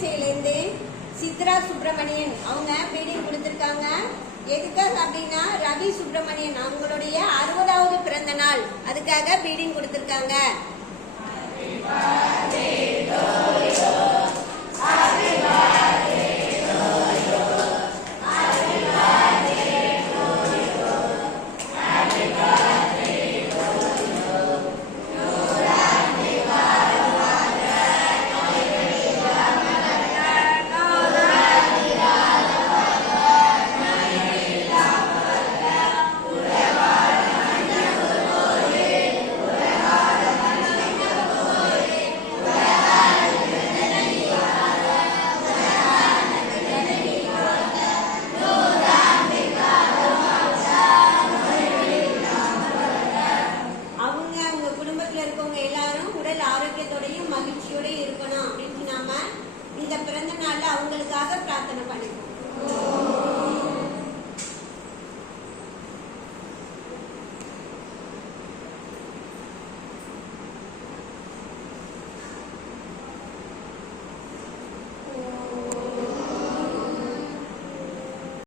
சிவகங்கையிலேருந்து சித்ரா சுப்பிரமணியன் அவங்க பீடிங் கொடுத்துருக்காங்க. எதுக்காக அப்படின்னா ரவி சுப்பிரமணியன் அவங்களுடைய 60வது பிறந்த நாள், அதுக்காக பீடிங் கொடுத்துருக்காங்க.